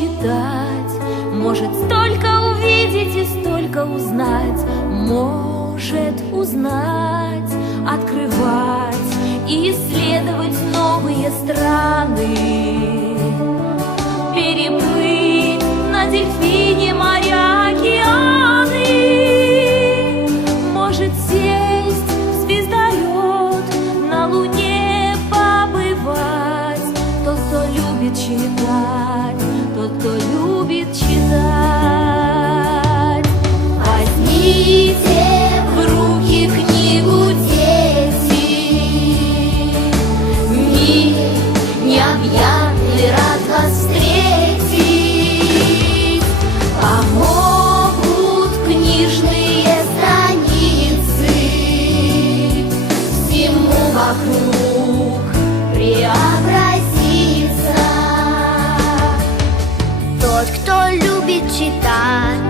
читать, может столько увидеть и столько узнать, может узнать, открывать и исследовать новые страны, переплыть на дельфине моря, океаны, может сесть в звездолет, на Луне побывать, тот, кто любит читать, рад вас встретить. Помогут книжные страницы Всему вокруг преобразиться. Тот, кто любит читать,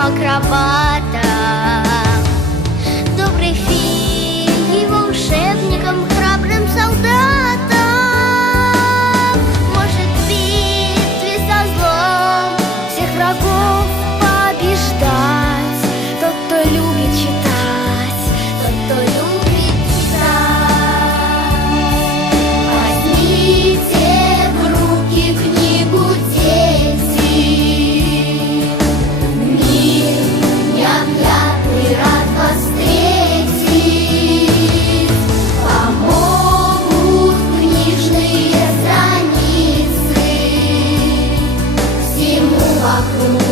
стать aku